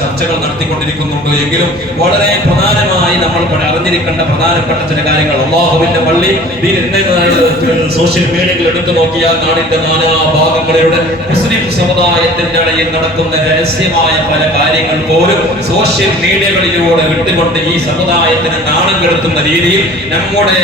ചർച്ചകൾ നടത്തിക്കൊണ്ടിരിക്കുന്നുണ്ട് എങ്കിലും വളരെ പ്രധാനമായി നമ്മൾ അറിഞ്ഞിരിക്കേണ്ട പ്രധാനപ്പെട്ട ചില കാര്യങ്ങൾ അല്ലാഹുവിന്റെ പള്ളി സോഷ്യൽ മീഡിയയിൽ എടുത്തു നോക്കിയാൽ നാടിന്റെ നാനാ ഭാഗങ്ങളിലൂടെ മുസ്ലിം സമുദായത്തിന്റെ ഇടയിൽ നടക്കുന്ന രഹസ്യമായ പല കാര്യങ്ങൾ പോലും സോഷ്യൽ മീഡിയകളിലൂടെ വിട്ടുകൊണ്ട് ഈ സമുദായത്തിന് നാണം കെടുത്തുന്ന രീതിയിൽ നമ്മുടെ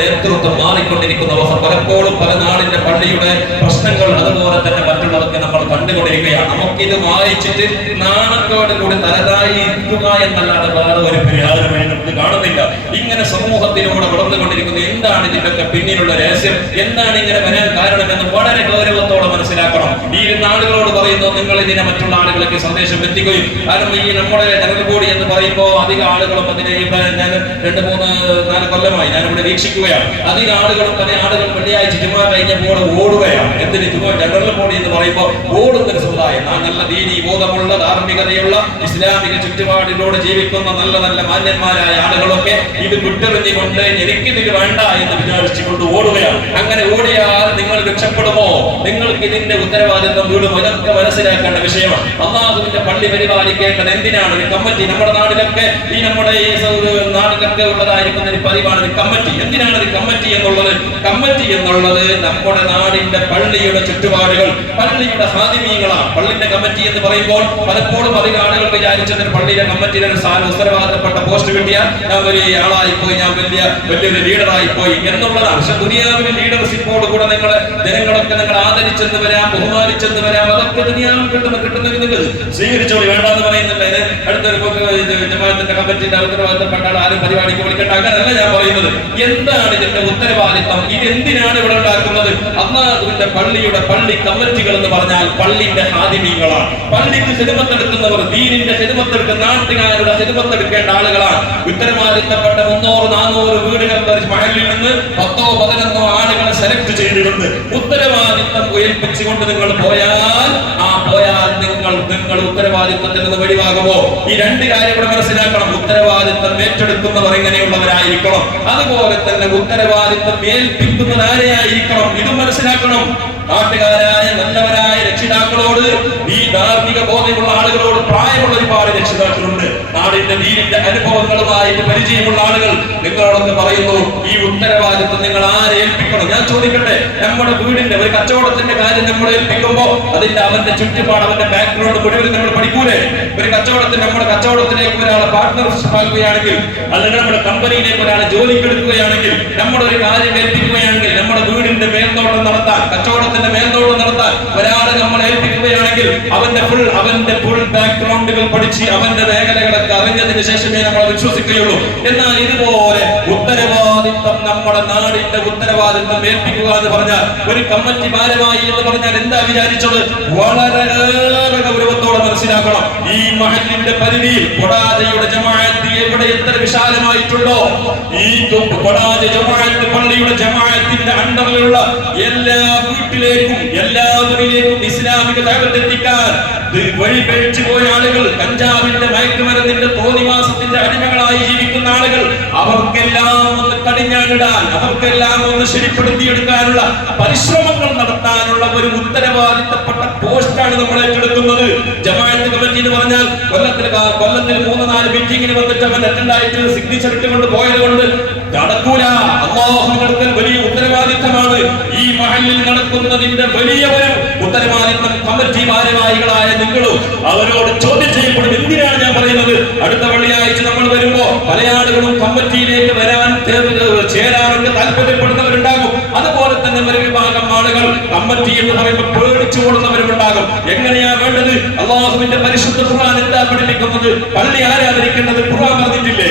നേതൃത്വം മാറിക്കൊണ്ടിരിക്കുന്ന അവസ്ഥ പലപ്പോഴും പല നാടിന്റെ പള്ളിയുടെ പ്രശ്നങ്ങൾ അതുപോലെ തന്നെ മറ്റുള്ളവർക്ക് നമ്മൾ കണ്ടുകൊണ്ടിരിക്കുകയാണ്. നമുക്കിത് വായിച്ചിട്ട് നാണത്തോടുകൂടി തലതായി ഇരിക്കുക എന്നല്ലാതെ വേറെ ഒരു പരിഹാരമായി നമുക്ക് കാണുന്നില്ല. ഇങ്ങനെ സമൂഹത്തിലൂടെ വളർന്നുകൊണ്ടിരിക്കുന്ന എന്താണ് ഇതിന്റെയൊക്കെ പിന്നിലുള്ള രഹസ്യം, എന്താണ് ഇങ്ങനെ വരാൻ കാരണമെന്ന് വളരെ ഗൗരവത്തോടെ മനസ്സിലാക്കണം. ഈ ആളുകളോട് പറയുന്നു നിങ്ങൾ ഇതിനെ മറ്റുള്ള ആളുകളിലേക്ക് സന്ദേശം എത്തിക്കുകയും, കാരണം ഈ നമ്മുടെ ജനറൽബോഡി എന്ന് പറയുമ്പോൾ അധികം ആളുകളും അതിനെ ഞാൻ 2-3-4 കൊല്ലമായി ഞാനിവിടെ വീക്ഷിക്കുകയാണ്. അധികം ആളുകളും പല ആളുകൾ വെള്ളിയാഴ്ച ജുമാ കഴിഞ്ഞപ്പോൾ ഓടുകയാണ്. എന്തിന് ജനറൽ ബോഡി എന്ന് പറയുമ്പോൾ ഓടുന്നൊരു സമുദായം, നല്ല ദീനി ബോധമുള്ള ധാർമ്മികതയുള്ള ഇസ്ലാമിക ചുറ്റുപാടിലൂടെ ജീവിക്കുന്ന നല്ല നല്ല മാന്യന്മാരായ ആളുകളൊക്കെ ഇത് വിട്ടെറിഞ്ഞുകൊണ്ട് എനിക്കിത് വേണ്ട എന്ന് വിചാരിച്ചുകൊണ്ട് ഓടുകയാണ്. അങ്ങനെ ഓടിയാൽ നിങ്ങൾ രക്ഷപ്പെടുമോ? നിങ്ങൾക്ക് ഇതിന്റെ ഉത്തരവാദിത്വം വീടുമോ? ഇതൊക്കെ മനസ്സിലാക്കേണ്ട വിഷയമാണ്. അല്ലാഹുവിന്റെ പള്ളി പരിപാലിക്കേണ്ടത് എന്തിനാണ്? ഒരു കമ്മിറ്റി നമ്മുടെ നാട്ടിലൊക്കെ നമ്മുടെ ഈ നാട്ടിലൊക്കെ ഉള്ളതായിരിക്കുന്ന ഒരു പതിവാണ് ഒരു കമ്മിറ്റി. എന്തിനാണ് ഒരു കമ്മിറ്റി എന്നുള്ളത്? കമ്മിറ്റി എന്നുള്ളത് നമ്മുടെ നാടിന്റെ പള്ളിയുടെ ചുറ്റുപാടുകൾ, പള്ളിയുടെ ഹാദിമീങ്ങളാണ് പള്ളിന്റെ കമ്മിറ്റി എന്ന് പറയുമ്പോൾ. പലപ്പോഴും അധികം ആളുകൾ വിചാരിച്ചതിന് പള്ളിയിലെ കമ്മിറ്റിയുടെ ഒരു ഉത്തരവാദിത്തപ്പെട്ട പോസ്റ്റ് കിട്ടിയാൽ ഞാൻ വലിയ ആളായിപ്പോയി, ഞാൻ വലിയൊരു ലീഡറായി പോയി എന്നുള്ളതാണ്. പക്ഷെ ദുനിയാവിലെ ലീഡർഷിപ്പോട് കൂടെ നിങ്ങളെ ജനങ്ങളൊക്കെ നിങ്ങൾ ആദരിച്ചെന്ന് വരാം, ബഹുമാനിച്ചെന്ന് വരാം. അതൊക്കെ ദുനിയാവിൽ കിട്ടുന്നത് നിങ്ങൾ സ്വീകരിച്ചോളി, വേണ്ടെന്ന് പറയുന്നില്ല. ഇത് അടുത്തൊരു ജമാഅത്തിന്റെ കമ്മിറ്റിന്റെ ഉത്തരവാദിത്തപ്പെട്ട ആരും പരിപാടിക്ക് വിളിക്കേണ്ട, അങ്ങനല്ല ഞാൻ പറയുന്നത്. എന്താണ് ഇതിന്റെ ഉത്തരവാദിത്തം? ഇതെന്തിനാണ് ഇവിടെ ഉണ്ടാക്കുന്നത്? അല്ലാഹുവിന്റെ പള്ളി കമ്മിറ്റികൾ എന്ന് പറഞ്ഞാൽ പള്ളിന്റെ ഹാദിമീങ്ങളാണ്. പള്ളിക്ക് ഹിദ്മത്തെടുക്കുന്നവർ, ദീനിന്റെ ഹിദ്മത്തെടുക്കുന്ന നാട്ടുകാരുടെ ഹിദ്മത്തെടുക്കേണ്ട ആളുകളാണ്. ഉത്തരവാദിത്തപ്പെട്ട 300-400 വീടുകൾ മഹല്ലിൽ നിന്ന് 10-11 ആളുകളെ സെലക്ട് ചെയ്തിട്ടുണ്ട്. ഉത്തരവാദിത്തം ഏൽപ്പിച്ചുകൊണ്ട് നിങ്ങൾ പോയാൽ നിങ്ങൾ ഉത്തരവാദിത്തത്തിൽ നിന്ന് വെളിവാകുമോ? ഈ 2 കാര്യം ഇവിടെ മനസ്സിലാക്കണം. ഉത്തരവാദിത്തം ഏറ്റെടുക്കുന്നവർ എങ്ങനെയുള്ളവരായിരിക്കണം, അതുപോലെ തന്നെ ഉത്തരവാദിത്തം ഏൽപ്പിക്കുന്നത് ആരെയായിരിക്കണം, ഇതും മനസ്സിലാക്കണം. നാട്ടുകാരായ നല്ലവരായ രക്ഷിതാക്കളോട്, ഈ ധാർമ്മിക ബോധമുള്ള ആളുകളോട്, പ്രായമുള്ള ഒരുപാട് രക്ഷിതാക്കളുണ്ട്, നാടിന്റെ ദീനിന്റെ അനുഭവങ്ങളുമായിട്ട് പരിചയമുള്ള ആളുകൾ. നിങ്ങളോടൊക്കെ പറയുന്നു ഈ ഉത്തരവാദിത്വം നിങ്ങൾ ആരെ ഏൽപ്പിക്കണം? ഞാൻ ചോദിക്കട്ടെ, നമ്മുടെ വീടിന്റെ ഒരു കച്ചവടത്തിന്റെ കാര്യം നമ്മൾ ഏൽപ്പിക്കുമ്പോൾ അതിന്റെ അവന്റെ ചുറ്റുപാട്, അവന്റെ ബാക്ക്ഗ്രൗണ്ട് മുഴുവൻ നമ്മൾ പഠിക്കൂലേ? ഒരു നമ്മുടെ കച്ചവടത്തിലേക്ക് ഒരാളെ പാർട്ട്ണർഷിപ്പ് ആക്കുകയാണെങ്കിൽ, അല്ലെങ്കിൽ നമ്മുടെ കമ്പനിയിലേക്ക് ഒരാളെ ജോലിക്ക് എടുക്കുകയാണെങ്കിൽ, നമ്മുടെ ഒരു കാര്യം ഏൽപ്പിക്കുകയാണെങ്കിൽ, നമ്മുടെ വീടിന്റെ മേൽനോട്ടം നടത്താൻ, കച്ചവടത്തിന്റെ മേൽനോട്ടം നടത്താൻ ഒരാളെ നമ്മൾ ഏൽപ്പിക്കുകയാണെങ്കിൽ അവന്റെ ഫുൾ ബാക്ക്ഗ്രൗണ്ടുകൾ പഠിച്ച് അവന്റെ മേഖലകളൊക്കെ അറിഞ്ഞതിന് ശേഷമേ നമ്മൾ വിശ്വസിക്കുകയുള്ളൂ. എന്നാൽ ഇതുപോലെ ഉത്തരവാദിത്വം, നമ്മുടെ നാടിന്റെ ഉത്തരവാദിത്വം ഏൽപ്പിക്കുക എന്ന് പറഞ്ഞാൽ, ഒരു കമ്മിറ്റി ഭാരമായി എന്ന് പറഞ്ഞാൽ എന്താ വിചാരിച്ചത്? വളരെ ഗൗരവത്തോടെ മനസ്സിലാക്കണം. ഈ മഹല്ലിന്റെ പരിധിയിൽ കൊടാജയുടെ ജമാഅത്ത് എവിടെ എത്ര വിശാലമായിട്ടുണ്ടോ, ഈ കൊടാജ ജമാഅത്ത് പള്ളിയുടെ ജമാഅത്തിന്റെ അണ്ടറിലുള്ള എല്ലാ വീട്ടിലേക്കും എല്ലാവരിലേക്കും ഇസ്ലാമിക ദഅവത്ത് എത്തിക്കാൻ വഴി പഴിച്ചു പോയ ആളുകൾ, കഞ്ചാവിന്റെ മയക്കുമരുന്നിന്റെ തോന്നിവാസത്തിന്റെ അടിമകളായി ജീവിക്കുന്ന ആളുകൾ, അവർക്കെല്ലാം ഒന്ന് കടിഞ്ഞാണിടാൻ, അവർക്കെല്ലാം ഒന്ന് ശരിപ്പെടുത്തിയെടുക്കാനുള്ള പരിശ്രമങ്ങൾ നടത്താനുള്ള ഒരു ഉത്തരവാദിത്തപ്പെട്ട പോസ്റ്റാണ് നമ്മൾ ഏറ്റെടുക്കുന്നത്. ജമാഅത്ത് കമ്മിറ്റി എന്ന് പറഞ്ഞാൽ കൊല്ലത്തിൽ 3-4 മീറ്റിംഗിന് വന്നിട്ട് അവൻ അറ്റൻഡായിട്ട് സിഗ്നേച്ചർ ഇട്ടുകൊണ്ട് പോയത് കൊണ്ട് നടക്കൂല. അല്ലാഹുവിന്റെ വലിയ ഉത്തരവാദിത്തമാണ് ഈ മഹല്ലിൽ നടക്കുന്നതിന്റെ വലിയ ഒരു ഉത്തരവാദിത്തം. കമ്മിറ്റി ഭാരവാഹികളായ നിങ്ങളും അവരോട് ചോദ്യം ചെയ്യപ്പെടും. എന്തിനാണ് ഞാൻ പറയുന്നത്? അടുത്ത വെള്ളിയാഴ്ച നമ്മൾ വരുമ്പോ പല ആളുകളും കമ്മിറ്റിയിലേക്ക് ചേരാനൊക്കെ താല്പര്യപ്പെടുന്നവരുണ്ടാകും. അതുപോലെ തന്നെ ഒരു വിഭാഗം ആളുകൾ കമ്മിറ്റി എന്ന് പറയുമ്പോൾ പേടിച്ചു ഓടുന്നവരുണ്ടാകും. എങ്ങനെയാ വേണ്ടത്? അല്ലാഹുവിന്റെ പരിശുദ്ധ ഖുർആൻ എന്താ പഠിപ്പിക്കുന്നത്? പള്ളി ആരാധരിക്കേണ്ടത് ഖുർആൻ പറഞ്ഞിട്ടില്ലേ?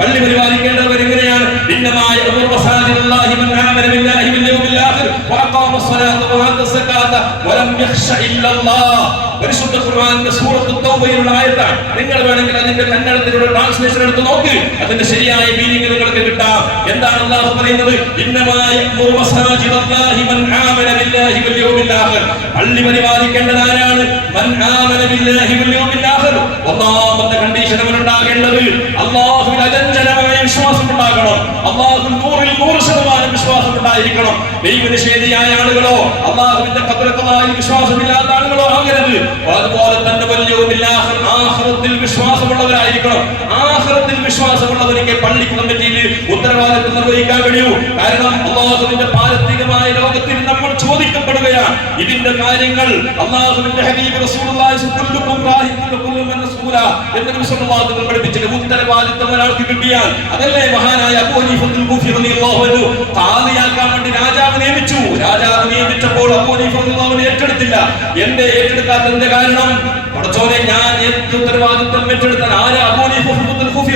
പള്ളി പരിപാലിക്കേണ്ടവർ എങ്ങനെയാണ്? പരിശുദ്ധ ഖുർആനിന്റെ സൂറത്ത് തൗബയിലുള്ള ആയത്താണ്. നിങ്ങൾ വേണമെങ്കിൽ അതിന്റെ കന്നഡത്തിലുള്ള ട്രാൻസ്ലേഷൻ എടുത്ത് നോക്ക്, അതിന്റെ ശരിയായ മീനിംഗ് നിങ്ങൾക്ക് കിട്ടാം. എന്താണ് അല്ലാഹു പറയുന്നത്? പള്ളി പരിപാലിക്കേണ്ടത് ആരാണ്? ഒന്നാമത്തെ കണ്ടീഷൻ അവനുണ്ടാകേണ്ടത് അല്ലാഹുവിൽ അചഞ്ചലമായ വിശ്വാസം ഉണ്ടാകണം. അല്ലാഹുവിൽ 100% വിശ്വാസം ഉണ്ടായിരിക്കണം. ദൈവനിഷേധിയായ ആളുകളോ അല്ലാഹുവിന്റെ ഖദറത്തായി വിശ്വാസമില്ലാത്ത ആളുകളോ ആകരുത്. അതുപോലെ തന്നെ വിശ്വാസമുള്ളവരായിരിക്കണം. ആഖിറത്തിൽ വിശ്വാസമുള്ളവർക്ക് പള്ളി കമ്മിറ്റിയിൽ ഉത്തരവാദിത്വം നിർവഹിക്കാൻ കഴിയൂ. കാരണം അല്ലാഹുവിന്റെ പാരത്രികമായ ലോകത്തിൽ നമ്മൾ ചോദിക്കപ്പെടുകയാണ്. ഇതിന്റെ കാര്യങ്ങൾ അല്ലാഹുവിന്റെ ഹബീബ് റസൂലുള്ളാഹി പഠിപ്പിച്ചിട്ട് ഉത്തരവാദിത്വം ഒരാൾക്ക് കിട്ടിയാൽ അതല്ലേ മഹാനായ അബൂ ഹനീഫത്തുൽ കൂഫി റളിയല്ലാഹു അൻഹു ഖാദിയാക്കാൻ വേണ്ടി രാജാവ് നിയമിച്ചു. രാജാവ് നിയമിച്ചപ്പോൾ അബൂ ഹനീഫ റളിയല്ലാഹു അൻഹു ഏറ്റെടുത്തില്ല. എന്റെ ഏറ്റെടുക്കാത്തതിന്റെ കാരണം പടച്ചോനെ ഞാൻ ഉത്തരവാദിത്വം ഏറ്റെടുത്താൽ ആരാ? അബൂ ഹനീഫ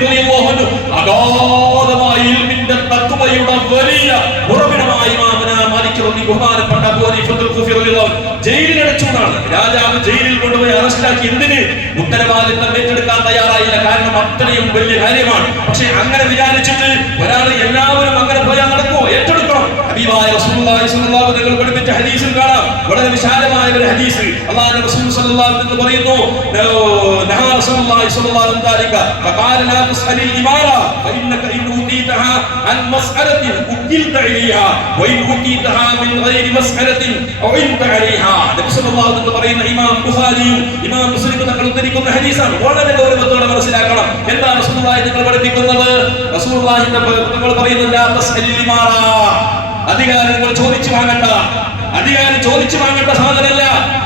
റളിയല്ലാഹു അൻഹു അഗാധമായ ഇൽമിന്റെ തഖ്വയുടെ വലിയ ഉറവിടമായ ഇമാമന മാലിക് ബഹുമാനപ്പെട്ട അബൂ ഹനീഫ റളിയല്ലാഹു അൻഹു ജയിലിലടച്ചുകൊണ്ടാണ്. രാജാവ് ജയിലിൽ കൊണ്ടുപോയി അറസ്റ്റാക്കി. എന്തിന്? ഉത്തരവാദിത്വം ഏറ്റെടുക്കാൻ തയ്യാറായില്ല. കാരണം അത്രയും വലിയ കാര്യമാണ്. പക്ഷെ അങ്ങനെ വിചാരിച്ചിട്ട് ഒരാൾ എല്ലാവരും അങ്ങനെ പോയാൽ നടക്കുമോ? ഏറ്റെടുക്കണം. ഹബീബായ റസൂലുള്ളാഹി സ്വല്ലല്ലാഹു അലൈഹി വസല്ലം പഠിപ്പിച്ച ഹദീസിൽ കാണാം, വളരെ വിശാലമായ ഒരു ഹദീസ്. അല്ലാഹുവിന്റെ റസൂൽ സ്വല്ലല്ലാഹു അലൈഹി വസല്ലം പറയുന്നു, നഹാ റസൂലുള്ളാഹി സ്വല്ലല്ലാഹു അലൈഹി വസല്ലം ഫഖാല ലാ തസ്അലിൽ ഇമാറ ഫഇന്നക ഇൻ ഊതീതഹാ അൻ മസ്അലത്തിൻ ഉഖിൽത ഇലൈഹാ വഇൻ ഊതീതഹാ മിൻ ഗൈരി മസ്അലത്തിൻ ഉഇൻത അലൈഹാ. നബി സ്വല്ലല്ലാഹു അലൈഹി വസല്ലം പറയുന്ന ഇമാം ബുഖാരിയും ഇമാം മുസ്ലിമും തങ്ങൾ ഉദ്ധരിക്കുന്ന ഹദീസാണ്. വളരെ ഗൗരവത്തോടെ മനസ്സിലാക്കണം. എന്താണ് റസൂലുള്ളാഹി തങ്ങൾ പഠിപ്പിക്കുന്നത്? റസൂലുള്ളാഹി തങ്ങൾ പറയുന്നു, ലാ തസ്അലിൽ ഇമാറ, അധികാരം നിങ്ങൾ ചോദിച്ചു വാങ്ങണ്ട. അധികാരം ചോദിച്ചു വാങ്ങേണ്ട സാധനമല്ല.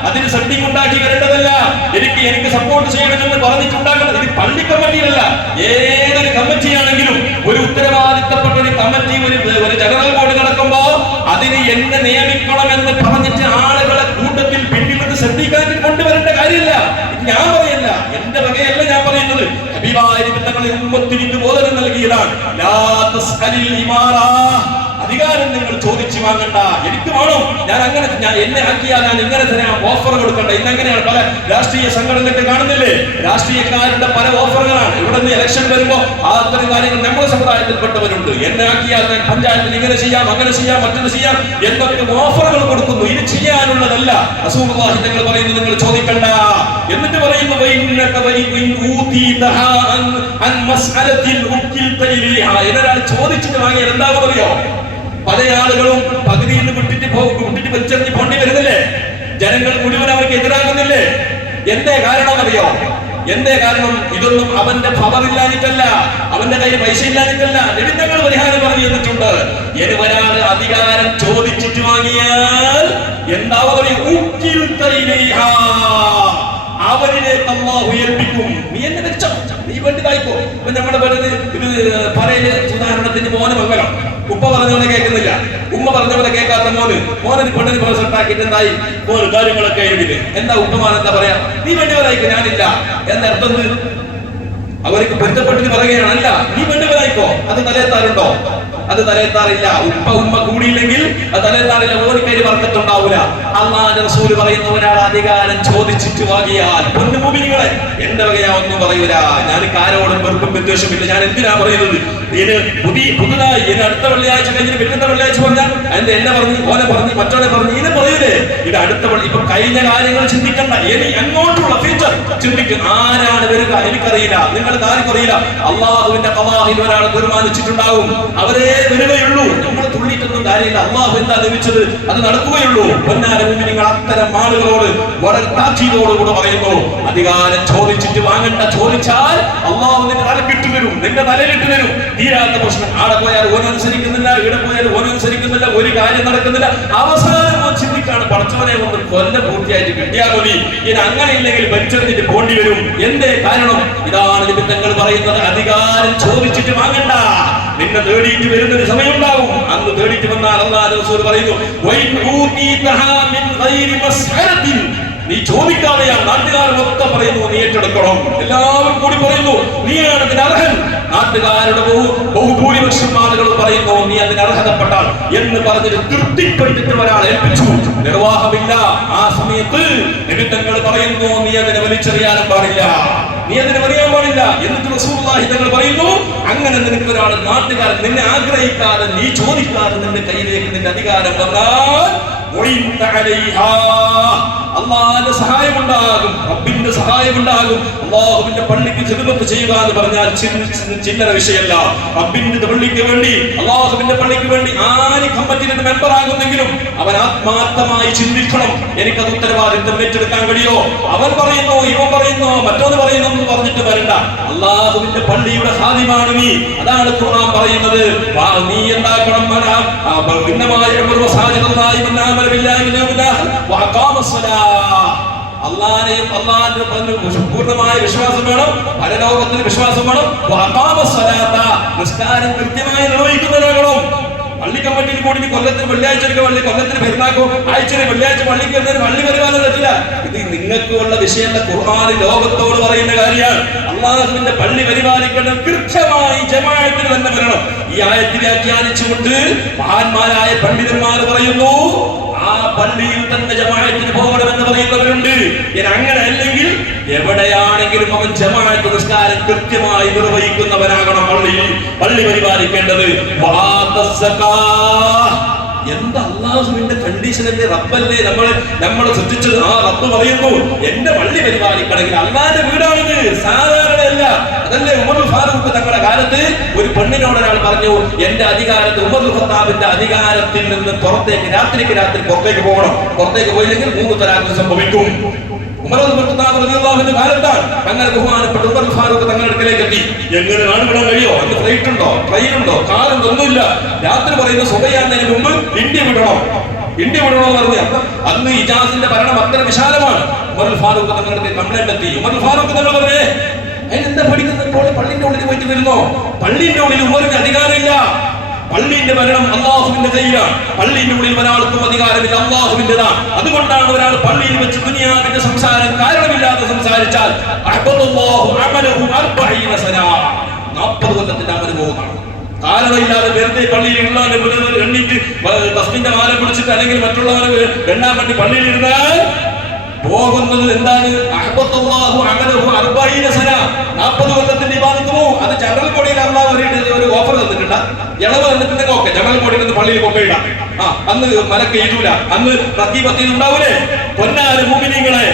അതിന് സെറ്റിംഗ് ഉണ്ടാക്കി വരേണ്ടതല്ല. എനിക്ക് സപ്പോർട്ട് ചെയ്യണമെന്ന് പറഞ്ഞിട്ടുണ്ടാകണം. ഇത് പള്ളി കമ്മിറ്റിയിലല്ല, ഏതൊരു കമ്മിറ്റിയാണെങ്കിലും ഒരു ഉത്തരവാദിത്തപ്പെട്ട ഒരു കമ്മിറ്റി ഒരു ജനറൽ ബോർഡ് നടക്കുമ്പോ അതിന് എന്നെ നിയമിക്കണമെന്ന് പറഞ്ഞിട്ട് ആളുകളെ കൂട്ടത്തിൽ പിന്നിൽ നിന്ന് ശ്രദ്ധിക്കാൻ കൊണ്ടുവരേണ്ട കാര്യമില്ല. ഞാൻ പറയല്ല, എന്റെ വകയല്ല ഞാൻ പറയുന്നത്. ഹബീബായ നബി തങ്ങളുടെ ഉമ്മത്തിനിക്ക് ബോധനം നൽകിയതാണ്. ലാ തസ്അലിൽ ഇമാറ, അധികാരം നിങ്ങൾ ചോദിച്ചു വാങ്ങണ്ട. എനിക്ക് വേണം, ഞാൻ എന്നെ ആക്കിയാൽ ഞാൻ ഇങ്ങനെ തന്നെ ഓഫർ കൊടുക്കണ്ട. ഇന്നങ്ങനെയാണ് പല രാഷ്ട്രീയ സംഘടനയൊക്കെ കാണുന്നില്ലേ? രാഷ്ട്രീയക്കാരുടെ പല ഓഫറുകളാണ്. ഇവിടെ നിന്ന് ഇലക്ഷൻ വരുമ്പോ അത്തരം കാര്യങ്ങൾ നമ്മുടെ സമുദായത്തിൽപ്പെട്ടവരുണ്ട്. എന്നെ ആക്കിയാൽ ഞാൻ പഞ്ചായത്തിൽ ഇങ്ങനെ ചെയ്യാം, അങ്ങനെ ചെയ്യാം, മറ്റൊന്ന് ചെയ്യാം എന്നൊക്കെ ഓഫറുകൾ കൊടുക്കുന്നു. ഇത് ചെയ്യാനുള്ളതല്ല. റസൂലുള്ളാഹി തങ്ങൾ പറയുന്നു, നിങ്ങൾ ചോദിക്കണ്ട. എന്നിട്ട് പറയുന്നു, എന്നൊരാൾ ചോദിച്ചിട്ട് വാങ്ങിയാൽ എന്താകും അറിയോ? പല ആളുകളും പകുതിയിൽ നിന്ന് വിട്ടിട്ട് വലിച്ചെറിഞ്ഞ് പോണ്ടി വരുന്നില്ലേ? ജനങ്ങൾ മുഴുവൻ അവർക്ക് എതിരാകുന്നില്ലേ? എന്തേ കാരണം അറിയോ? എന്തേ കാരണം? ഇതൊന്നും അവന്റെ പവർ ഇല്ലാഞ്ഞിട്ടല്ല, അവന്റെ കയ്യിൽ പൈസ ഇല്ലാഞ്ഞിട്ടല്ല. ലളിതങ്ങൾ പരിഹാരം പറഞ്ഞു തന്നിട്ടുണ്ട്. ഇനി ഒരാൾ അധികാരം ചോദിച്ചിട്ട് വാങ്ങിയാൽ എന്താവും? അവരിലേക്ക് അല്ലാഹു ഏൽപ്പിക്കും. നീ എന്നെ വെച്ചോ, നീ വേണ്ടിതായിക്കോ. ഇപ്പൊ നമ്മുടെ പറയില് ഉദാഹരണത്തിന് മോന് മംഗലം, ഉപ്പ പറഞ്ഞവനെ കേൾക്കുന്നില്ല, ഉമ്മ പറഞ്ഞവനെ കേൾക്കാത്ത മോനൊരു പെണ്ണിന് പോലെ സെട്ടാക്കിയിട്ട് എന്തായി? മോന് കാര്യങ്ങളൊക്കെ എഴുതില്ലേ? എന്താ ഉപ്പമാൻ എന്താ പറയാ? നീ വേണ്ടിയവരായിക്കോ, ഞാനില്ല എന്നർത്ഥം. അവർക്ക് പൊരുത്തപ്പെട്ടിട്ട് പറയുകയാണ്, അല്ല നീ വേണ്ടിയവരായിക്കോ. അത് തലയെത്താറുണ്ടോ? അത് തലയെത്താറില്ല. ഉമ്മ കൂടിയില്ലെങ്കിൽ അത് തലയെത്താറില്ല. ഓനിക്കൈര് വർക്കത്തുണ്ടാവൂല. അല്ലാഹുവിന്റെ റസൂൽ പറയുന്ന ഒരാൾ അധികാരം ചോദിച്ചിട്ട് വാങ്ങിയാൽ, പൊന്നു മുഅ്മിനീങ്ങളെ, എന്റെ വകയാ ഒന്നും പറയൂല. ഞാൻ ആരോടും വെറുപ്പും വിദ്വേഷമില്ല. ഞാൻ എന്തിനാ പറയുന്നത്? ഇതിന് പുതുതായി ഇനി അടുത്ത വെള്ളിയാഴ്ച കഴിഞ്ഞിട്ട് പിന്നത്തെ വെള്ളിയാഴ്ച പറഞ്ഞാൽ അതിന്റെ എന്നെ പറഞ്ഞു, ഓനെ പറഞ്ഞു, മറ്റോനെ പറഞ്ഞു, ഇതിനെ പറയൂലേ? ഇത് അടുത്ത ഇപ്പൊ കഴിഞ്ഞ കാര്യങ്ങൾ ചിന്തിക്കണ്ട. ഇനി അങ്ങോട്ടുള്ള ഫ്യൂച്ചർ ചിന്തിക്കും. ആരാണ് വരിക എനിക്കറിയില്ല, നിങ്ങൾക്ക് ആർക്കും അറിയില്ല. അള്ളാഹുവിന്റെ ഖദാഇൽ ഒരാൾ തീരുമാനിച്ചിട്ടുണ്ടാവും, അവരെ വരികയുള്ളൂ. നമ്മൾ തുള്ളിയിട്ടൊന്നും കാര്യമില്ല. അള്ളാഹു എന്താ ലഭിച്ചത് അത് നടക്കുകയുള്ളൂ. പൊന്നാര മുഅ്മിനീങ്ങൾ, അത്തരം ആളുകളോട് വളരെ താക്കീതോടുകൂടെ പറയുന്നു, അധികാരം ചോദിച്ചിട്ട് വാങ്ങണ്ട. ചോദിച്ചാൽ അള്ളാഹു നിന്റെ തലക്കിട്ട് തരും, നിന്റെ തലയിലിട്ട് തരും. തീരാത്ത പ്രശ്നം. ആടെ പോയാൽ ഓനനുസരിക്കുന്നില്ല, ഇവിടെ പോയാൽ ഓനനുസരിക്കുന്നില്ല, ഒരു കാര്യം നടക്കുന്നില്ല. അവസാനം ചിന്തിക്കാണ്, പടച്ചവനെ ഒന്ന് കൊല്ലം പൂർത്തിയായിട്ട് കിട്ടിയാൽ മതി. ഇനി അങ്ങനെ ഇല്ലെങ്കിൽ വലിച്ചെറിഞ്ഞിട്ട് പോണ്ടി വരും. എന്തേ കാരണം? ഇതാണ് നിമിത്തങ്ങൾ പറയുന്നത്. അധികാരം ചോദിച്ചിട്ട് വാങ്ങണ്ട. നിന്നെ തേടിയിട്ട് വരുന്നൊരു സമയം ഉണ്ടാവും. അന്ന് തേടിയിട്ട് വന്നാൽ അല്ലാഹുവിന്റെ റസൂൽ പറയുന്നു, നീ ചോദിക്കാതെയാണ്. നാട്ടുകാർ മൊത്തം പറയുന്നു നീ ഏറ്റെടുക്കണം. എല്ലാവരും കൂടി പറയുന്നു നീയാണ് അതിന് അർഹൻ. നാട്ടുകാരുടെ ബഹുഭൂരിപക്ഷം ആളുകൾ പറയുന്നു നീ അതിന് അർഹതപ്പെട്ടാൽ എന്ന് പറഞ്ഞിട്ട് തൃപ്തിപ്പെട്ടിട്ട് ഒരാൾ ഏൽപ്പിച്ചു. നിർവാഹമില്ല. ആ സമയത്ത് നിമിത്തങ്ങൾ പറയുന്നു നീ അതിനെ വലിച്ചെറിയാനും പാടില്ല, നീ അതിനെ അറിയാൻ പാടില്ല. എന്നിട്ട് റസൂലുള്ളാഹി തങ്ങൾ പറയുന്നു, അങ്ങനെ നിനക്ക് ഒരാൾ നാട്ടുകാരൻ നിന്നെ ആഗ്രഹിക്കാതെ നീ ചോദിക്കാതെ നിന്റെ കയ്യിലേക്ക് നിന്റെ അധികാരം വന്നാൽ അള്ളാഹുവിന്റെ സഹായമുണ്ടാകും, റബ്ബിന്റെ സഹായമുണ്ടാകും. അള്ളാഹുവിന്റെ പള്ളിക്ക് ഖിദ്മത്ത് ചെയ്യുക എന്ന് പറഞ്ഞാൽ ചില്ലറ വിഷയമല്ല. റബ്ബിന്റെ പള്ളിക്ക് വേണ്ടി, അള്ളാഹുവിന്റെ പള്ളിക്ക് വേണ്ടി ആര് കമ്മിറ്റിയുടെ മെമ്പർ ആകുന്നെങ്കിലും അവൻ ആത്മാർത്ഥമായി ചിന്തിക്കണം, എനിക്കത് ഉത്തരവാദിത്വം ഏറ്റെടുക്കാൻ കഴിയോ? അവൻ പറയുന്നു, ഇവൻ പറയുന്നു, മറ്റൊന്ന് പറയുന്നു എന്ന് പറഞ്ഞിട്ട് അള്ളാഹുവിന്റെ പള്ളിയുടെ ഖാദിമാണ് നീ. അതാണ് ഖുർആൻ പറയുന്നത്. നീ എന്താക്കണം? അള്ളാനെയും അള്ളാന്റെ പൂർണ്ണമായ വിശ്വാസം വേണം, പരലോകത്തിന് വിശ്വാസം വേണം. നിസ്കാരം കൃത്യമായി നിർവഹിക്കുന്നവരാകണം. പള്ളി കമ്മിറ്റിയിൽ കൂടി കൊല്ലത്തിന് വെള്ളിയാഴ്ച പള്ളി, കൊല്ലത്തിന് പെരുന്നാക്കോ, ആഴ്ചയിൽ വെള്ളിയാഴ്ച പള്ളിക്ക് വരുന്നതിന് പള്ളി വരുവാനും പറ്റില്ല. ഇത് നിങ്ങൾക്കുള്ള വിഷയമല്ല, ഖുർആൻ ലോകത്തോട് പറയുന്ന കാര്യമാണ്. അള്ളാഹുവിന്റെ പള്ളി പരിപാലിക്കേണ്ടത് കൃത്യമായി ജമാഅത്തിന് തന്നെ വരണം. ഈ ആയത്തിൽ വ്യാഖ്യാനിച്ചുകൊണ്ട് മഹാന്മാരായ പണ്ഡിതന്മാർ പറയുന്നു, ആ പള്ളിയിൽ തന്നെ ജമാഅത്തിന് പോകണമെന്ന് പറയുന്നവരുണ്ട്. അങ്ങനെ അല്ലെങ്കിൽ എവിടെയാണെങ്കിലും അവൻ ജമാഅത്ത് നിസ്കാരം കൃത്യമായി നിർവഹിക്കുന്നവനാകണം. പള്ളി പരിപാലിക്കേണ്ടത്. എന്താ അള്ളാഹുവിന്റെ കണ്ടീഷനല്ലേ, റബ്ബല്ലേ നമ്മൾ ശ്രദ്ധിച്ചത്. ആ റബ്ബ് പറയുന്നു, എന്റെ പള്ളി പരിപാലിക്കണമെങ്കിൽ അള്ളാന്റെ വീടാണിത്, സാധാരണയല്ല. അതല്ലേ ഉമർ ഫാറൂഖ് തങ്ങളുടെ കാലത്ത് ഒരു പെണ്ണിനോട് ഒരാൾ പറഞ്ഞു, എന്റെ അധികാരത്തിൽ, ഉമർ ഖത്താബിന്റെ അധികാരത്തിൽ നിന്ന് പുറത്തേക്ക് രാത്രിക്ക് രാത്രി പുറത്തേക്ക് പോകണം, പുറത്തേക്ക് പോയില്ലെങ്കിൽ 3 തലാഖ് സംഭവിക്കും. ഉമർ ഖത്താബ് റളിയല്ലാഹുവിന്റെ കാലത്താണ് അങ്ങനെ ബഹുമാനപ്പെട്ട ഉമർ ഫാറൂഖ് തങ്ങളുടെ അടുക്കലേക്ക് എത്തി. എങ്ങനെ നാടുവിടാൻ കഴിയോ? അന്ന് ഫ്ലൈറ്റ് ഉണ്ടോ, ട്രെയിൻ ഉണ്ടോ, കാറുണ്ടോ, ഒന്നുമില്ല. രാത്രി പറയുന്ന സുബഹിയാകുന്നതിന് മുമ്പ് ഇന്ത്യ വിടണം എന്ന് പറഞ്ഞു. അന്ന് ഇജാസിന്റെ ഭരണം അത്ര വിശാലമാണ്. ഉമർ ഫാറൂഖ് തങ്ങളുടെ കംപ്ലൈന്റ് എത്തി. ഉമർ ഫാറൂഖ് തങ്ങൾ പറഞ്ഞേ, അതിനെന്താ പഠിക്കുന്നത്? ഇപ്പോൾ പള്ളിന്റെ ഉള്ളിൽ പോയിട്ട് വരുന്നോ? പള്ളിന്റെ ഉള്ളിൽ ഉമറിന് അധികാരമില്ല. പള്ളിന്റെ ഭരണം അള്ളാഹുവിന്റെ കയ്യിലാണ്. പള്ളിന്റെ ഉള്ളിൽ ഒരാൾക്കും അധികാരമില്ല, അള്ളാഹുവിന്റെതാണ്. അതുകൊണ്ടാണ് ഒരാൾ പള്ളിയിൽ വെച്ച് ദുനിയാവിന്റെ സംസാരം കാരണമില്ലാതെ സംസാരിച്ചാൽ 40 കൊല്ലത്തിന്റെ അമല് പോകുന്നതാണ്. കാരണമില്ലാതെ വെറുതെ പള്ളിയിൽ എണ്ണിട്ട് തസ്മിന്റെ മാല പിടിച്ചിട്ട് അല്ലെങ്കിൽ മറ്റുള്ളവരെ എണ്ണാൻ വേണ്ടി പള്ളിയിൽ ഇരുന്നാൽ പോകുന്നത് എന്താണ്? 40 കൊല്ലത്തിന്റെ ഇബാദത്ത് പോകും. അത് ജനറൽ ബോഡിയിൽ അള്ളാഹു ഒരു ഓഫർ തന്നിട്ടുണ്ട്, ഇളവ് തന്നിട്ടുണ്ടെങ്കിൽ ഓക്കെ, ജനറൽ ബോഡിയിൽ നിന്ന് പള്ളിയിൽ കൊണ്ടുപോയിടാം. അന്ന് മലക്ക് എഴുതൂല, അന്ന് റക്കീബത്തിൽ ഉണ്ടാവൂലേ? പൊന്നാല് മുഅ്മിനീങ്ങളെ,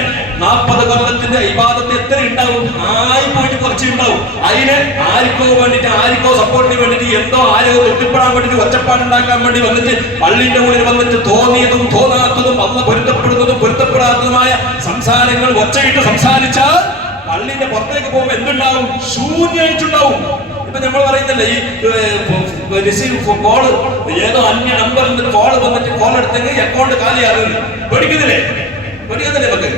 40 കൊല്ലത്തിന്റെ ഇബാദത്ത് എത്ര ഉണ്ടാവും? ആയി പോയിട്ട് കുറച്ച് ഉണ്ടാവും. അതിന് ആർക്കോ വേണ്ടിട്ട്, ആർക്കോ സപ്പോർട്ടിന് വേണ്ടിട്ട്, എന്തോ ആരോ എത്തിപ്പെടാൻ വേണ്ടിട്ട്, ഒച്ചപ്പാടുണ്ടാക്കാൻ വേണ്ടി വന്നിട്ട് പള്ളിന്റെ ഉള്ളിൽ വന്നിട്ട് തോന്നിയതും തോന്നാത്തതും അന്ന് പൊരുത്തപ്പെടുന്നതും പൊരുത്തപ്പെടാത്തതുമായ സംസാരങ്ങൾ ഒച്ചയിട്ട് സംസാരിച്ചാൽ പള്ളിന്റെ പുറത്തേക്ക് പോകുമ്പോൾ എന്തുണ്ടാവും? ശൂന്യമായിട്ടുണ്ടാവും. ഇപ്പൊ നമ്മൾ പറയുന്നില്ലേ, ഈ റിസീവ് കോള്, ഏതോ അന്യ നമ്പറിൽ നിന്ന് കോള് വന്നിട്ട് കോൾ എടുത്തെങ്കിൽ അക്കൗണ്ട് കാലിയാകുന്നു. പേടിക്കുന്നില്ലേ നമുക്ക്?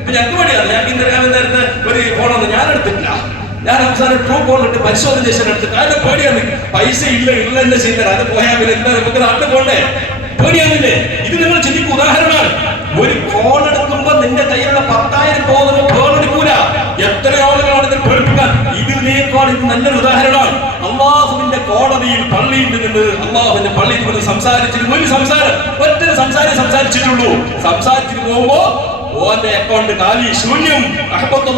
ഇപ്പൊ ഞങ്ങൾക്ക് പേടിയാണ്. ഞാൻ ഇന്നലെ നേരത്തെ ഒരു ഫോണൊന്നും ഞാൻ എടുത്തിട്ടില്ല. ഞാൻ അവസാനം ട്രൂ കോൾ ഇട്ട് പരിശോധന ചെയ്യാൻ എടുത്തു. കാരണം പേടിയാണ്. പൈസ ഇല്ല എന്നെ ചെയ്യുന്നത്, അത് പോയാൽ പിന്നെ എന്താ നമുക്ക് നാട്ടിൽ പോണ്ടേ? പേടിയാണില്ലേ? ഇത് നിങ്ങൾ ചിന്തിക്കും. ഉദാഹരണമാണ്, ഒരു കോൾ എടുക്കുമ്പോ നിന്റെ കയ്യിലുള്ള 10,000 പോകുമ്പോ പേടിക്കൂല. എത്ര ആളുകളാണ് ഇതിൽ പേടിപ്പിക്കാൻ? ഇതിനേക്കാൾ ഇത് നല്ലൊരു ഉദാഹരണമാണ്. അള്ളാഹുവിന്റെ കോടതിയിൽ പള്ളിയിൽ നിന്ന്, അള്ളാഹുവിന്റെ പള്ളിയിൽ നിന്ന് സംസാരിച്ചിട്ട് ഒരു സംസാരം, ഒറ്റ സംസാരിച്ചിട്ടുള്ളൂ. സംസാരിച്ചിട്ട് പോകുമ്പോ ഓന്റെ അക്കൗണ്ട് കാലി, ശൂന്യം. 40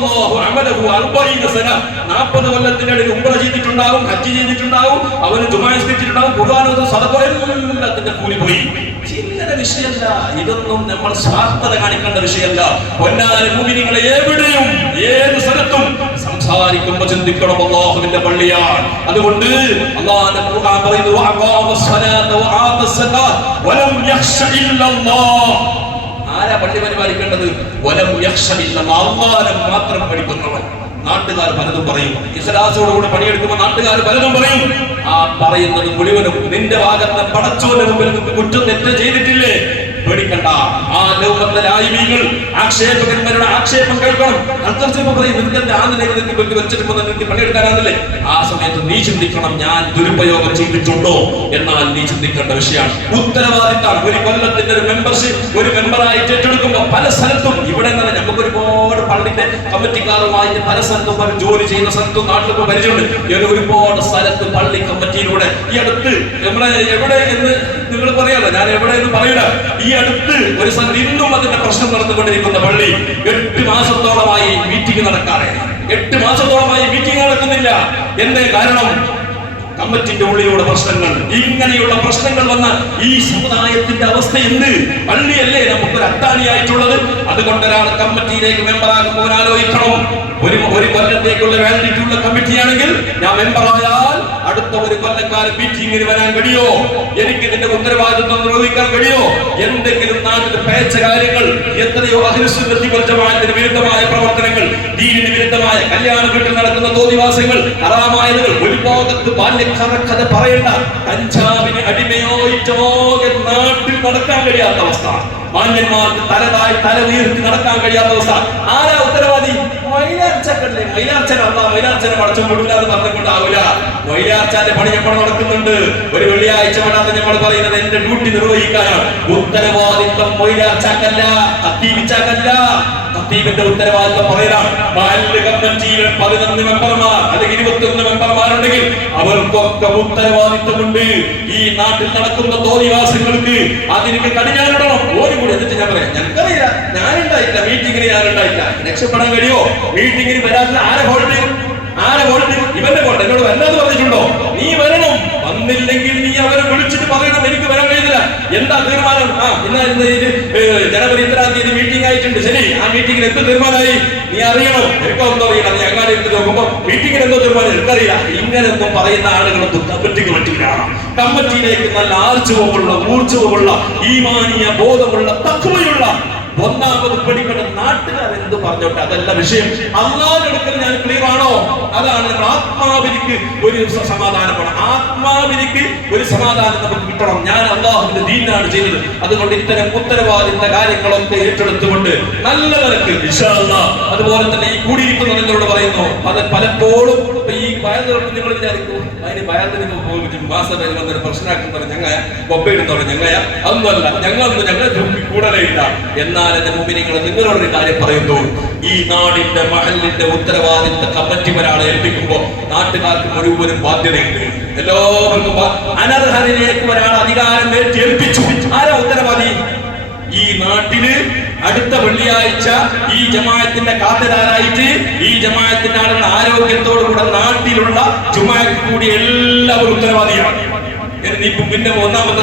കൊല്ലത്തിനിടയിൽ ഉംറ ചെയ്തിട്ടുണ്ടാവും, ഹജ്ജ് ചെയ്തിട്ടുണ്ടാവും, അവന് ജുമാ നിസ്കരിച്ചിട്ടുണ്ടാവും, ഖുർആൻ ഓതും, സദഖ, എല്ലാത്തിന്റെ കൂലി പോയി. ചില്ലറ വിഷയമല്ല. ഇതൊന്നും നമ്മൾ സ്വാർത്ഥത കാണിക്കേണ്ട വിഷയമല്ല. പൊന്നാര മുഅ്മിനീങ്ങളെ, എവിടെയും ഏത് സ്ഥലത്തും സംസാരിക്കുമ്പോൾ ചിന്തിക്കണം, അല്ലാഹുവിന്റെ പള്ളിയാണ്. അതുകൊണ്ട് അല്ലാഹുവിന്റെ ഖുർആൻ പറയുന്നു, വഅഖാമസ്സലാത വആതസ്സകാത വലം യഖ്ശ ഇല്ലല്ലാഹ്. ആരാ പള്ളി പരിപാലിക്കേണ്ടത്? വലം യഖ്ശ ഇല്ലല്ലാഹ്, അല്ലാഹുവിനെ മാത്രം പഠിക്കുന്നവൻ. നാട്ടുകാർ പലതും പറയും, ഇഖ്ലാസോടുകൂടി പണിയെടുക്കുമ്പോൾ നാട്ടുകാർ പലതും പറയും. ആ പറയുന്നത് മുഴുവനും നിന്റെ ഭാഗത്തെ പടച്ചോന്റെ മുമ്പിൽ നിന്ന് കുറ്റം തെറ്റ് ചെയ്തിട്ടില്ലേ? പേടിക്കണ്ട. ആ ലോകത്തെ ലായിമീങ്ങൾ, ആക്ഷേപകന്മാരുടെ ആക്ഷേപം കേൾക്കണം. വെച്ചിട്ട് പണിയെടുക്കാനാണല്ലേ? ആ സമയത്ത് നീ ചിന്തിക്കണം, ഞാൻ ദുരുപയോഗം ചെയ്തിട്ടുണ്ടോ എന്നാൽ നീ ചിന്തിക്കേണ്ട വിഷയമാണ്. ഉത്തരവാദിത്തം. ഒരു കൊല്ലത്തിന്റെ ഒരു മെമ്പർഷിപ്പ് ഒരു മെമ്പറായിട്ട് ഏറ്റെടുക്കുമ്പോൾ പല സ്ഥലത്തും, ഇവിടെ നിന്ന് നമുക്ക് ഒരുപാട് പള്ളിന്റെ കമ്മിറ്റിക്കാരുമായിട്ട് പല സ്ഥലത്തും ജോലി ചെയ്യുന്ന സ്ഥലത്തും നാട്ടിലൊക്കെ പരിചയമുണ്ട്. ഒരുപാട് സ്ഥലത്ത് പള്ളി കമ്മിറ്റിയിലൂടെ ഈ അടുത്ത് നമ്മളെ എവിടെ എന്ന് നിങ്ങൾ പറയാലോ, ഞാൻ എവിടെ എന്ന് പറയില്ല. ഈ അടുത്ത് ഒരു സ്ഥലത്ത് ഇന്നും അതിന്റെ പ്രശ്നം നടന്നുകൊണ്ടിരിക്കുന്ന പള്ളി 8 മാസത്തോളമായി മീറ്റിംഗ് നടക്കാതെ, 8 മാസത്തോളമായി മീറ്റിംഗ് നടക്കുന്നില്ല. എന്തേ കാരണം? കമ്മിറ്റിന്റെ ഉള്ളിലൂടെ പ്രശ്നങ്ങൾ. ഇങ്ങനെയുള്ള പ്രശ്നങ്ങൾ വന്ന ഈ സമുദായത്തിന്റെ അവസ്ഥ എന്ത്? പള്ളിയല്ലേ നമുക്കൊരു അത്താണിയായിട്ടുള്ളത്. അതുകൊണ്ട് ഒരാൾ കമ്മിറ്റിയിലേക്ക് മെമ്പറാകുമ്പോൾ ആലോചിക്കണം, ഒരു കൊല്ലത്തേക്കുള്ള വാലിഡിറ്റിയുള്ള കമ്മിറ്റിയാണെങ്കിൽ ഞാൻ മെമ്പറായാൽ അടുത്ത ഒരു കൊല്ലക്കാലം മീറ്റിംഗിന് വരാൻ കഴിയോ? എനിക്ക് ഇതിന്റെ ഉത്തരവാദിത്വം നിർവഹിക്കാൻ കഴിയോ? എന്തെങ്കിലും നാട്ടിൽ പേച്ച കാര്യങ്ങൾ, എത്രയോ അഹ്ലുസുന്നത്തി വൽ ജമാഅത്തിന് വിരുദ്ധമായ പ്രവർത്തനങ്ങൾ, ദീനിന് വിരുദ്ധമായ കല്യാണ വീട്ടിൽ നടക്കുന്ന തോന്നിവാസങ്ങൾ, ഹറാമായതുകൾ, ഒരു ഭാഗത്ത് ബാല്യക്കഥ പറയേണ്ട കഞ്ചാവിന് അടിമയായിട്ടാകെ നാട്ടിൽ നടക്കാൻ കഴിയാത്ത അവസ്ഥ, മാന്യന്മാർക്ക് തല ഉയർത്തി നടക്കാൻ കഴിയാത്ത അവസ്ഥ. ആരാ ഉത്തരവാദി? മൈലാർച്ചക്കല്ലേ. മൈലാർച്ചനെ പടച്ചു വിടൂല എന്ന് പറഞ്ഞുകൊണ്ടാവില്ല. മൈലാർച്ചാന്റെ പണി നമ്മൾ നടക്കുന്നുണ്ട്. ഒരു വെള്ളിയാഴ്ച വേണ്ടാത്ത നമ്മൾ പറയുന്നത് എന്റെ ഡ്യൂട്ടി നിർവഹിക്കാനാണ്. ഉത്തരവാദിത്വം മൈലാർച്ചാക്കല്ല, കത്തീപിച്ചാക്കല്ല. ഖത്തീബിന്റെ ഉത്തരവാദിത്വം പറയലാണ്. മഹല്ല് കമ്മിറ്റിയിൽ 11 മെമ്പർമാർ അല്ലെങ്കിൽ 21 മെമ്പർമാരുണ്ടെങ്കിൽ അവർക്കൊക്കെ ഉത്തരവാദിത്വമുണ്ട്. ഈ നാട്ടിൽ നടക്കുന്ന തോന്നിവാസങ്ങൾക്ക് അതിന് കടിഞ്ഞാനിടണം. ഓടിക്കൂടി എന്നിട്ട് ഞാൻ പറയാം, ഞങ്ങൾക്കറിയില്ല, ഞാനുണ്ടായില്ല മീറ്റിംഗിന്, ഞാനുണ്ടായില്ല. രക്ഷപ്പെടാൻ കഴിയോ? മീറ്റിംഗിന് വരാത്ത ആരെ ഫോൾട്ട്? ഇവന്റെ ഫോൾട്ട്. എന്നോട് വല്ലാതെ പറഞ്ഞിട്ടുണ്ടോ? നീ വരണം. വന്നില്ലെങ്കിൽ നീ അവരെ വിളിച്ചിട്ട് പറയണം എനിക്ക് വരാൻ കഴിയുന്നില്ല. എന്താ തീരുമാനം? ജനുവരി 3-ാം തീയതി മീറ്റിംഗ് ആയിട്ടുണ്ട്. ശരി, ആ മീറ്റിംഗിൽ എന്ത് തീരുമാനമായി നീ അറിയണം. എനിക്കൊന്നും അറിയില്ല. നീ അങ്ങനെ എടുത്ത് നോക്കുമ്പോ മീറ്റിംഗിൽ എന്തോ തീരുമാനം എനിക്കറിയില്ല. ഇങ്ങനെയൊന്നും പറയുന്ന ആളുകളൊന്നും കമ്മിറ്റിക്ക് പറ്റില്ല. കമ്മിറ്റിയിലേക്ക് നല്ല ആർജവമുള്ള, ഊർജവുമുള്ള, ഈമാനീയ ബോധമുള്ള, തഖ്വയുള്ള, ഒന്നാമത് പഠിക്കേണ്ട നാട്ടുകാർ എന്ത് പറഞ്ഞോട്ടെ, അതല്ല വിഷയം. അല്ലാഹുവിന്റെ അടുക്കൽ ഞാൻ ക്ലിയർ ആണോ? അതാണ് നമ്മൾ ആത്മാവിലേക്ക് ഒരു സമാധാനമാണ്. ആത്മാവിലേക്ക് ഒരു സമാധാനം നമുക്ക് കിട്ടണം. ഞാൻ അല്ലാഹുവിന്റെ ദീനാണ് ചെയ്തത്. അതുകൊണ്ട് ഇത്തരം ഉത്തരവാദിത്ത കാര്യങ്ങളൊക്കെ ഏറ്റെടുത്തുകൊണ്ട് നല്ല നിലക്ക് ഇൻഷാ അല്ലാഹ്. അതുപോലെ തന്നെ ഈ കൂടിയിരിക്കുന്ന നിങ്ങളോട് പറയുന്നു, അത് പലപ്പോഴും ഈ ഭയന്നിറക്കും നിങ്ങൾ വിചാരിക്കും അതിന് ഭയത്തിന് പോയിട്ട് മാസം വന്നൊരു പ്രശ്നമാക്കുന്ന ഞങ്ങൾ ബൊബയിടുന്ന ഞങ്ങൾ അതൊന്നുമല്ല. ഞങ്ങൾ കൂടുതലേ ഇല്ല. എന്നാൽ എന്റെ മുമ്പിൽ നിങ്ങളോടൊരു കാര്യം പറയുന്നു. ഈ നാടിന്റെ മഹലിന്റെ ഉത്തരവാദിത്ത കമ്മിറ്റി ഒരാളെ ഏൽപ്പിക്കുമ്പോൾ നാട്ടുകാർക്ക് മുഴുവനും ബാധ്യതയുണ്ട്. എല്ലാവർക്കും അനർഹരിലേക്ക് ഒരാൾ അധികാരം ഏൽപ്പിച്ചു. ആരാ ഉത്തരവാദി? ഈ നാട്ടില് അടുത്ത വെള്ളിയാഴ്ച ഈ ജമാഅത്തിന്റെ കാതലായിട്ട് ഈ ജമാഅത്തിന്റെ ആളുകൾ ആരോഗ്യത്തോടുകൂടെ നാട്ടിലുള്ള ജുമാഅക്ക് കൂടി എല്ലാവരും ഉത്തരവാദിയാണ്. പിന്നെ ഒന്നാമത്തെ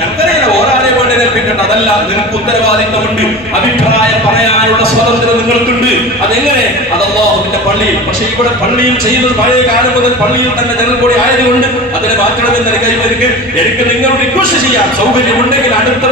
ഞങ്ങൾക്കറിയില്ല ഒരാളെ കൊണ്ട് ഏൽപ്പിക്കണ്ട. അതല്ല, നിങ്ങൾക്ക് ഉത്തരവാദിത്തമുണ്ട്. അഭിപ്രായം പറയാനുള്ള സ്വാതന്ത്ര്യം നിങ്ങൾക്കുണ്ട്. അതെങ്ങനെ? അത് അല്ലാഹുവിന്റെ പള്ളിയിൽ. പക്ഷെ ഇവിടെ പള്ളിയിൽ ചെയ്യുന്നത് പഴയ കാലം മുതൽ പള്ളിയിൽ തന്നെ ജനൽ കൂടി ആയതുകൊണ്ട് അതിനെ മാറ്റണമെന്ന് എനിക്ക് നിങ്ങളോട് റിക്വസ്റ്റ് ചെയ്യാം. സൗകര്യം ഉണ്ടെങ്കിൽ അടുത്ത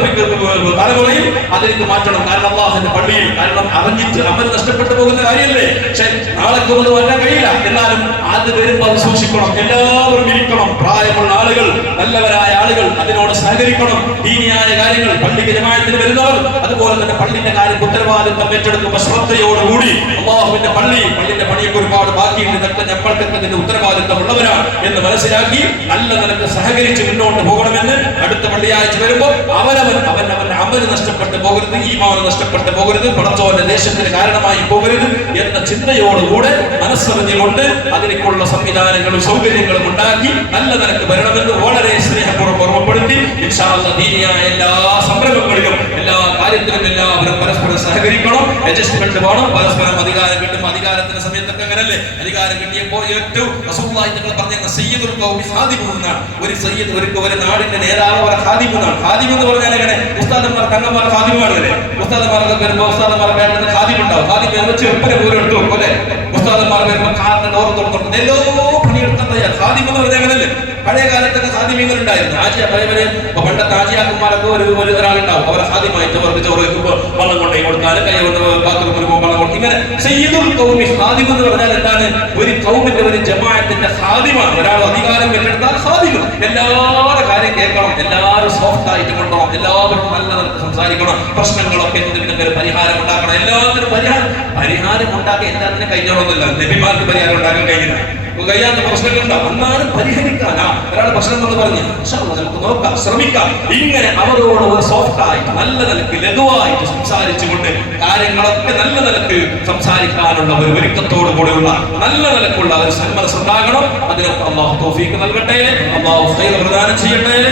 തലമുറയിൽ അതിലേക്ക് മാറ്റണം. കാരണം അല്ലാഹുവിന്റെ പള്ളിയിൽ, കാരണം അറിഞ്ഞിട്ട് അമൽ നഷ്ടപ്പെട്ടു പോകുന്ന കാര്യമല്ലേ. പക്ഷെ നാളെ ഒന്ന് മാറ്റാൻ കഴിയില്ല. എന്നാലും അത് വരുമ്പോൾ അത് സൂക്ഷിക്കണം. എല്ലാവരും ഇരിക്കണം. പ്രായമുള്ള ആളുകൾ, നല്ലവരായ ആളുകൾ അതിനോട് സഹകരിക്കണം. ദീനിയായ കാര്യങ്ങൾ പള്ളിക്ക് ജമാഅത്തിന് വരുന്നവർ അതുപോലെ തന്നെ പള്ളിന്റെ കാര്യം ഉത്തരവാദിത്വം ഏറ്റെടുക്കുമ്പോൾ ശ്രദ്ധയോടുകൂടി അല്ലാഹുവിന്റെ പള്ളിന്റെ പണിയൊക്കെ ഒരുപാട് ബാക്കിയുണ്ട്. ഇതൊക്കെ ഞങ്ങൾക്കൊക്കെ ഇതിന്റെ ഉത്തരവാദിത്വം ഉള്ളവരാണ് എന്ന് മനസ്സിലാക്കി നല്ല നിലക്ക് സഹകരിച്ച് മുന്നോട്ട് പോകണമെന്ന് അടുത്ത വെള്ളിയാഴ്ച വരുമ്പോൾ അവനവന്റെ അമല് നഷ്ടപ്പെട്ടു പോകരുത്, ഈമാൻ നഷ്ടപ്പെട്ടു പോകരുത്, പടച്ചവന്റെ ദേശത്തിന് കാരണമായി പോകരുത് എന്ന ചിന്തയോടുകൂടെ മനസ്സറിഞ്ഞുകൊണ്ട് അതിലേക്കുള്ള സംവിധാനങ്ങളും സൗകര്യങ്ങളും ഉണ്ടാക്കി നല്ല നിലക്ക് വരണമെന്ന് വളരെ സ്നേഹപൂർവ്വം ഓർമ്മപ്പെടുത്തി ഇൻഷാ അല്ലാഹ് ദീനിയായ എല്ലാ സംരംഭങ്ങളിലും എല്ലാ കാര്യത്തിലും എല്ലാവരും പരസ്പരം സഹകരിക്കണം. അഡ്ജസ്റ്റ്മെന്റ് വേണം. പരസ്പരം അധികാരം കിട്ടുമ്പോൾ അധികാരത്തിന്റെ സമയത്തൊക്കെ അങ്ങനല്ലേ, അധികാരം കിട്ടിയപ്പോൾ ഏറ്റവും റസൂലുള്ളാഹി തങ്ങൾ പറഞ്ഞ സയ്യിദുൽ ഖൗമി ഖാദിമുൻ എന്നാണ്. ഒരു സയ്യിദ് ഒരു നാടിന്റെ നേതാവ് ഒരു ഖാദിം എന്നാണ്. ഖാദിം എന്ന് പറഞ്ഞാൽ എങ്ങനെ? ഉസ്താദന്മാർ തങ്ങന്മാർ ഖാദിമാണല്ലേ. ഉസ്താദന്മാരൊക്കെ വരുമ്പോൾ ഉസ്താദന്മാർ വേണ്ടത് ഖാദിം ഉണ്ടാവും. ഖാദിം വെച്ച് ഒപ്പനെ പോലും എടുത്തു വെക്കും അല്ലെ. ഉസ്താദന്മാർ വരുമ്പോൾ കാറിന്റെ ഡോർ തുറന്നു എല്ലോ പണിയെടുത്ത ഖാദിം എന്ന് പറഞ്ഞാൽ അങ്ങനല്ലേ. പഴയ കാലത്തൊക്കെ ഖാദിമീങ്ങൾ ഉണ്ടായിരുന്നു. പണ്ടത്തെ ആജിയാക്കന്മാരൊക്കെ ഒരാളുണ്ടാവും. അവരെ ഖാദിമായിട്ട് അവർക്ക് ചോറ് വെക്കുമ്പോൾ വള്ളം കൊണ്ടേ കൊടുത്താലും കൈ കൊണ്ട് ബാത്റൂമിൽ പോകുമ്പോൾ വള്ളം കൊടുക്കും. ഇങ്ങനെ സയ്യിദുൽ ഖൗമി ഖാദിം എന്ന് പറഞ്ഞാൽ എന്താണ്? ഒരു ഖൗമിന്റെ ഒരു ജമാഅത്തിന്റെ ഖാദിമാണ്. ഒരാൾ അധികാരം ഏറ്റെടുത്താൽ ഖാദിം. എല്ലാവരുടെ കാര്യം കേൾക്കണം. എല്ലാവരും സോഫ്റ്റ് ആയിട്ട് കൊണ്ടുപോകണം. എല്ലാവരും നല്ല നിലക്ക് സംസാരിക്കണം. പ്രശ്നങ്ങളൊക്കെ എന്തെങ്കിലും പരിഹാരം ഉണ്ടാക്കണം. എല്ലാത്തിനും പരിഹാരം ഉണ്ടാക്കി എല്ലാത്തിനും കഴിഞ്ഞോളന്നില്ല. നബിമാർക്ക് പരിഹാരം ഉണ്ടാക്കാൻ കഴിഞ്ഞില്ല. കഴിയാത്ത പ്രശ്നങ്ങളുണ്ടാവും. എന്നാലും പരിഹരിക്കാനാ ഒരാൾ പ്രശ്നം എന്ന് പറഞ്ഞ് നമുക്ക് നോക്കാം, ശ്രമിക്കാം. ഇങ്ങനെ അവരോട് ഒരു സോഫ്റ്റ് ആയിട്ട് നല്ല നിലക്ക് ലഘുവായിട്ട് സംസാരിച്ചുകൊണ്ട് കാര്യങ്ങളൊക്കെ നല്ല നിലക്ക് സംസാരിക്കാനുള്ള ഒരു ഒരുക്കത്തോടു കൂടെയുള്ള നല്ല നിലക്കുള്ള ഒരു സന്മനസ് ഉണ്ടാകണം. അതിനൊക്കെ അല്ലാഹു തൗഫീഖ് നൽകട്ടെ. അല്ലാഹു ഖൈർ പ്രദാനം ചെയ്യട്ടെ.